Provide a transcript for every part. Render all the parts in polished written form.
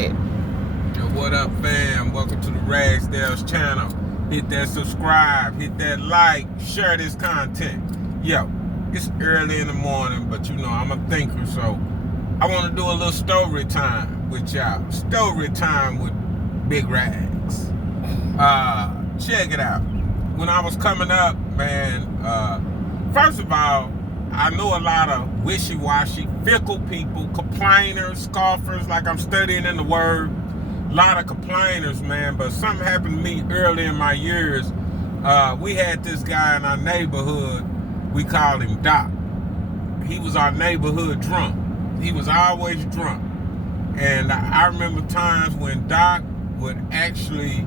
ahead. Yo, what up, fam? Welcome to the Ragsdale's channel. Hit that subscribe, hit that like, share this content. Yo, it's early in the morning, but you know I'm a thinker, so I want to do a little story time with y'all. Story time with Big Rags. Check it out. When I was coming up, man, first of all, I know a lot of wishy-washy, fickle people, complainers, scoffers, like I'm studying in the Word. A lot of complainers, man, but something happened to me early in my years. We had this guy in our neighborhood. We called him Doc. He was our neighborhood drunk. He was always drunk. And I remember times when Doc would actually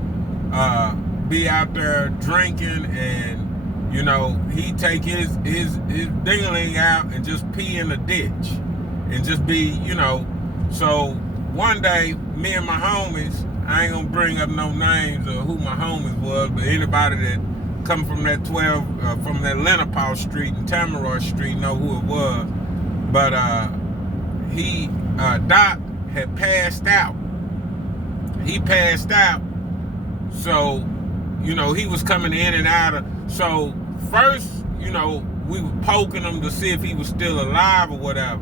be out there drinking, and you know, he'd take his ding-a-ling out and just pee in the ditch and just be, you know. So one day, me and my homies, I ain't gonna bring up no names or who my homies was, but anybody that come from that from that Lenapaw Street and Tamaroy Street know who it was. But Doc had passed out. He passed out, so, you know, he was coming in and out of, so first, you know, we were poking him to see if he was still alive or whatever.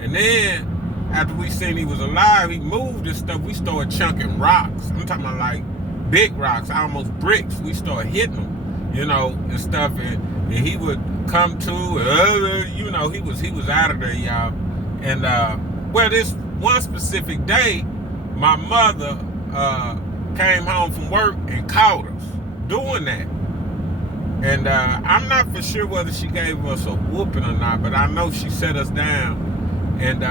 And then, after we seen he was alive, he moved and stuff, we started chunking rocks. I'm talking about like big rocks, almost bricks. We started hitting him, you know, and stuff. And he would come to, you know, he was out of there, y'all. And, well, this one specific day, my mother came home from work and caught us doing that. And I'm not for sure whether she gave us a whooping or not, but I know she set us down. And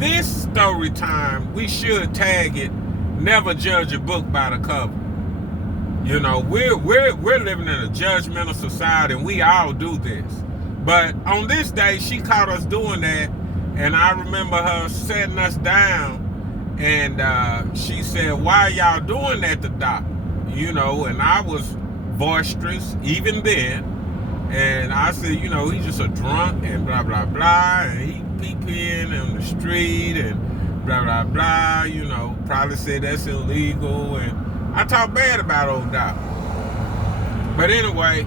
this story time, we should tag it, never judge a book by the cover. You know, we're living in a judgmental society, and we all do this. But on this day, she caught us doing that, and I remember her setting us down, and she said, "Why are y'all doing that to Doc?" You know, and I was boisterous even then, and I said, you know, he's just a drunk and blah blah blah, and he peeing on the street and blah blah blah, you know, probably said that's illegal, and I talked bad about old Doc. But anyway,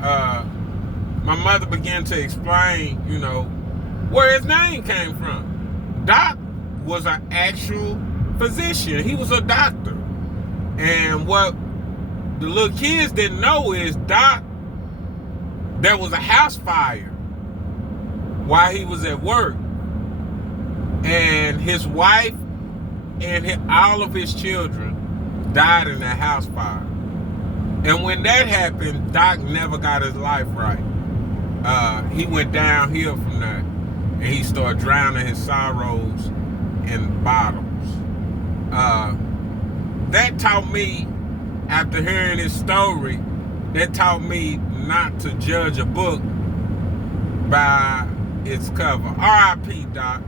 my mother began to explain, you know, where his name came from. Doc was an actual physician. He was a doctor. And what the little kids didn't know is Doc, there was a house fire while he was at work, and his wife and all of his children died in that house fire. And when that happened, Doc never got his life right. He went downhill from that, and he started drowning his sorrows in bottles. That taught me, after hearing his story, that taught me not to judge a book by its cover. R.I.P. Doc.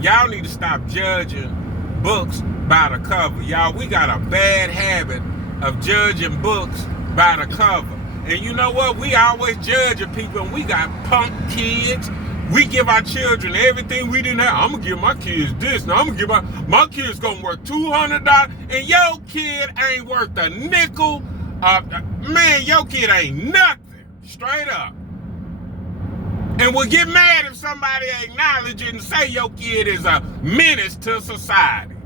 Y'all need to stop judging books by the cover. Y'all, we got a bad habit of judging books by the cover. And you know what? We always judging people, and we got punk kids. We give our children everything we didn't have. I'm going to give my kids this. Now I'm going to give my kids going to worth $200. And your kid ain't worth a nickel. Man, your kid ain't nothing. Straight up. And we'll get mad if somebody acknowledge it and say your kid is a menace to society.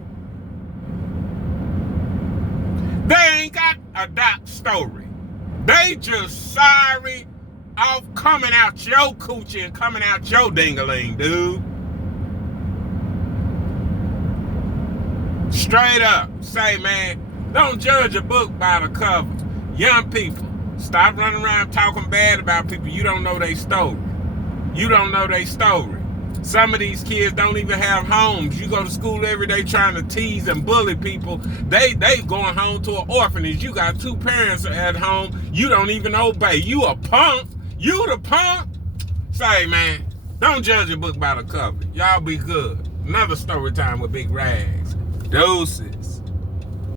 They ain't got a Doc story. They just sorry off coming out your coochie and coming out your ding-a-ling, dude. Straight up. Say, man, don't judge a book by the cover. Young people, stop running around talking bad about people you don't know their story. You don't know their story. Some of these kids don't even have homes. You go to school every day trying to tease and bully people. They going home to an orphanage. You got two parents at home. You don't even obey. You a punk. You the punk. Say, man, don't judge a book by the cover. Y'all be good. Another story time with Big Rags. Deuces.